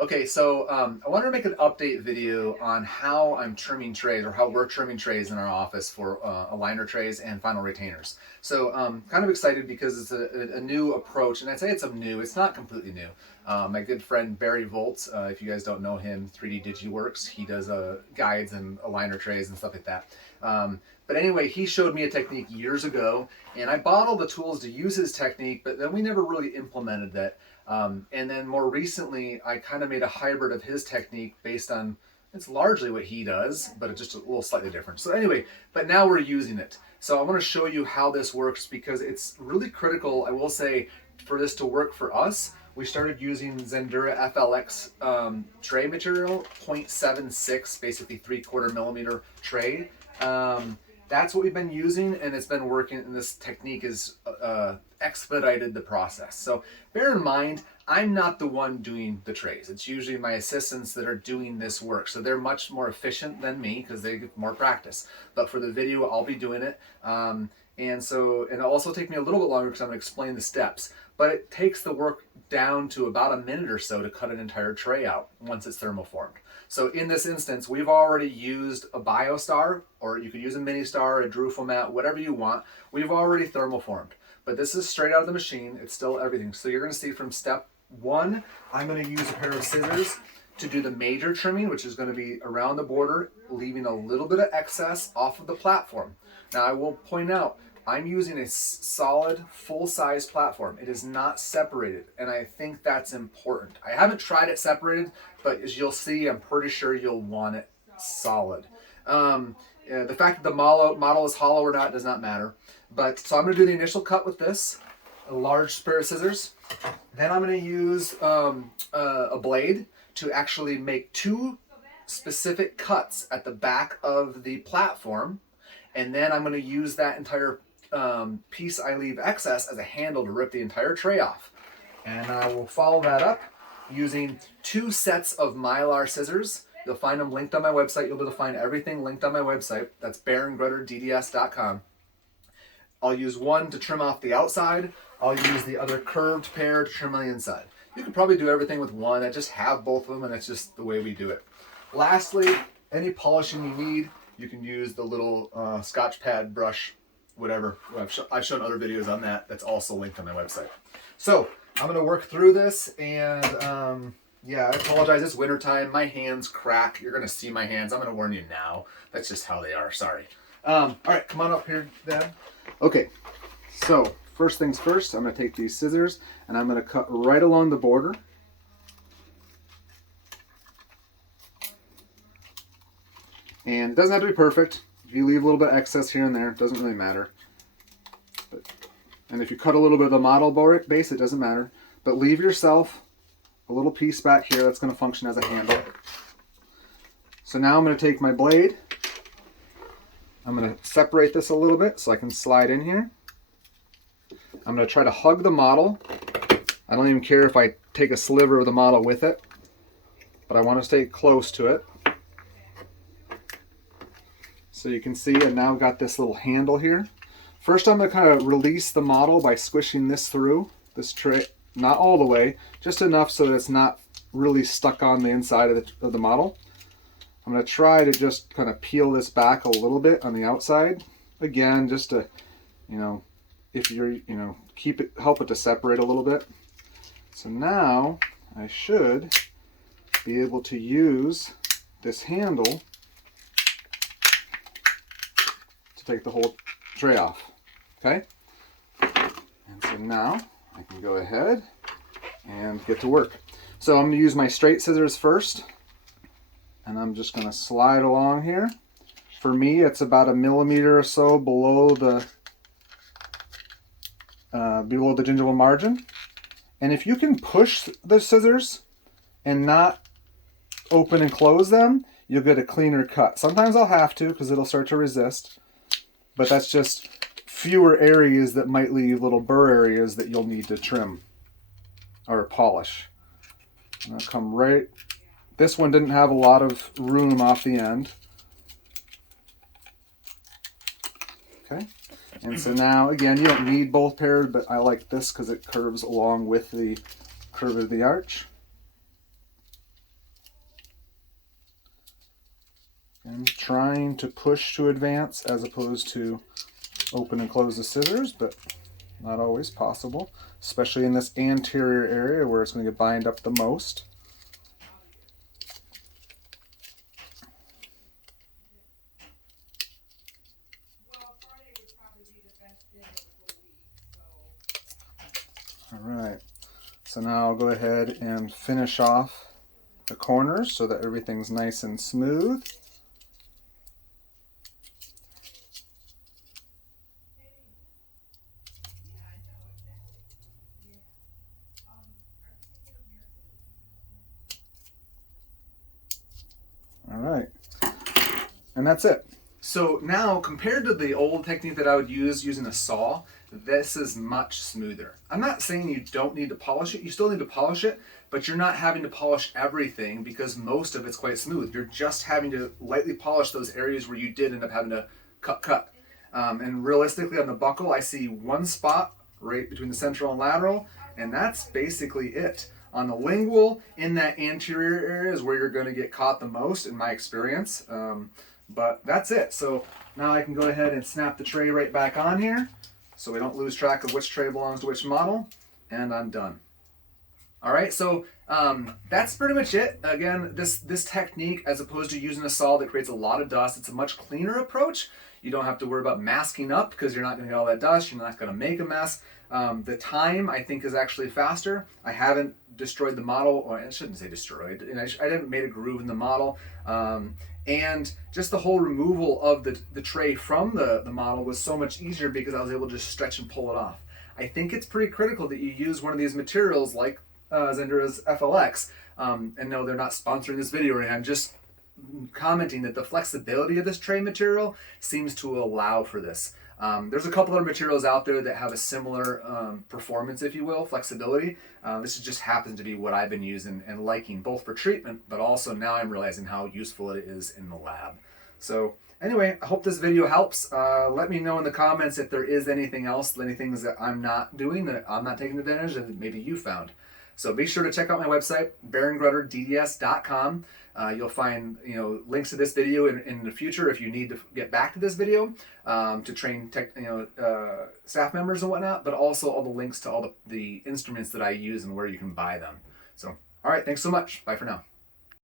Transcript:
Okay, so I wanted to make an update video on how I'm trimming trays or how we're trimming trays in our office for aligner trays and final retainers. So kind of excited because it's a new approach, and I'd say it's it's not completely new. My good friend Barry Volts, if you guys don't know him, 3D DigiWorks, he does guides and aligner trays and stuff like that. But anyway, he showed me a technique years ago, and I bought all the tools to use his technique, but then we never really implemented that. And then more recently, I kind of made a hybrid of his technique based on it's largely what he does, but it's just a little slightly different. So anyway, but now we're using it. So I want to show you how this works because it's really critical, I will say, for this to work for us. We started using Zendura FLX tray material, 0.76, basically 3/4 millimeter tray. That's what we've been using, and it's been working, and this technique has expedited the process. So bear in mind, I'm not the one doing the trays. It's usually my assistants that are doing this work. So they're much more efficient than me because they get more practice. But for the video, I'll be doing it. And it'll also take me a little bit longer because I'm going to explain the steps. But it takes the work down to about a minute or so to cut an entire tray out once it's thermoformed. So in this instance, we've already used a BioStar, or you could use a Ministar, a Drufomat, whatever you want. We've already thermoformed. But this is straight out of the machine. It's still everything. So you're going to see from step one, I'm going to use a pair of scissors to do the major trimming, which is going to be around the border, leaving a little bit of excess off of the platform. Now I will point out, I'm using a solid full-size platform. It is not separated, and I think that's important. I haven't tried it separated, but as you'll see, I'm pretty sure you'll want it solid. The fact that the model is hollow or not does not matter. But so I'm going to do the initial cut with this, a large pair of scissors. Then I'm going to use a blade to actually make two specific cuts at the back of the platform. And then I'm going to use that entire piece I leave excess as a handle to rip the entire tray off. And I will follow that up using two sets of Mylar scissors. You'll find them linked on my website. You'll be able to find everything linked on my website. That's barongrutterdds.com. I'll use one to trim off the outside. I'll use the other curved pair to trim on the inside. You could probably do everything with one. I just have both of them, and it's just the way we do it. Lastly, any polishing you need, you can use the little Scotch pad brush, whatever. I've shown other videos on that. That's also linked on my website. So I'm going to work through this, and yeah, I apologize. It's wintertime. My hands crack. You're going to see my hands. I'm going to warn you now. That's just how they are. Sorry. All right, come on up here, Dad. Okay, so first things first, I'm going to take these scissors and I'm going to cut right along the border. And it doesn't have to be perfect. If you leave a little bit of excess here and there, it doesn't really matter. And if you cut a little bit of the model base, it doesn't matter. But leave yourself a little piece back here that's going to function as a handle. So now I'm going to take my blade. I'm going to separate this a little bit so I can slide in here. I'm going to try to hug the model. I don't even care if I take a sliver of the model with it, but I want to stay close to it. So you can see I now got this little handle here. First I'm going to kind of release the model by squishing this through this tray, not all the way, just enough so that it's not really stuck on the inside of the model. I'm going to try to just kind of peel this back a little bit on the outside. Again, just to, if you're, help it to separate a little bit. So now I should be able to use this handle to take the whole tray off. Okay? And so now I can go ahead and get to work. So I'm going to use my straight scissors first. And I'm just going to slide along here. For me, it's about 1 millimeter or so below the gingival margin. And if you can push the scissors and not open and close them, you'll get a cleaner cut. Sometimes I'll have to because it'll start to resist. But that's just fewer areas that might leave little burr areas that you'll need to trim or polish. And I'll come right. This one didn't have a lot of room off the end. Okay, and so now again, you don't need both pairs, but I like this because it curves along with the curve of the arch. trying to push to advance as opposed to open and close the scissors, but not always possible, especially in this anterior area where it's going to get bind up the most. All right, so now I'll go ahead and finish off the corners so that everything's nice and smooth. All right, and that's it. So now, compared to the old technique that I would use using a saw, this is much smoother. I'm not saying you don't need to polish it. You still need to polish it, but you're not having to polish everything because most of it's quite smooth. You're just having to lightly polish those areas where you did end up having to cut. And realistically on the buckle, I see one spot right between the central and lateral, and that's basically it. On the lingual, in that anterior area is where you're going to get caught the most in my experience. But that's it. So now I can go ahead and snap the tray right back on here so we don't lose track of which tray belongs to which model, and I'm done. All right, so that's pretty much it. Again, this technique, as opposed to using a saw that creates a lot of dust, it's a much cleaner approach. You don't have to worry about masking up because you're not going to get all that dust. You're not going to make a mess. The time, I think, is actually faster. I haven't destroyed the model, or I shouldn't say destroyed. I didn't make a groove in the model. And just the whole removal of the tray from the model was so much easier because I was able to just stretch and pull it off. I think it's pretty critical that you use one of these materials like Zendura's FLX. And no, they're not sponsoring this video, and I'm just commenting that the flexibility of this tray material seems to allow for this. There's a couple other materials out there that have a similar performance, if you will, flexibility. This just happens to be what I've been using and liking, both for treatment, but also now I'm realizing how useful it is in the lab. So anyway, I hope this video helps. Let me know in the comments if there is anything else, any things that I'm not doing, that I'm not taking advantage of, that maybe you found. So be sure to check out my website, BaronGrutterDDS.com. You'll find links to this video in the future if you need to get back to this video to train staff members and whatnot, but also all the links to all the instruments that I use and where you can buy them. So, all right, thanks so much. Bye for now.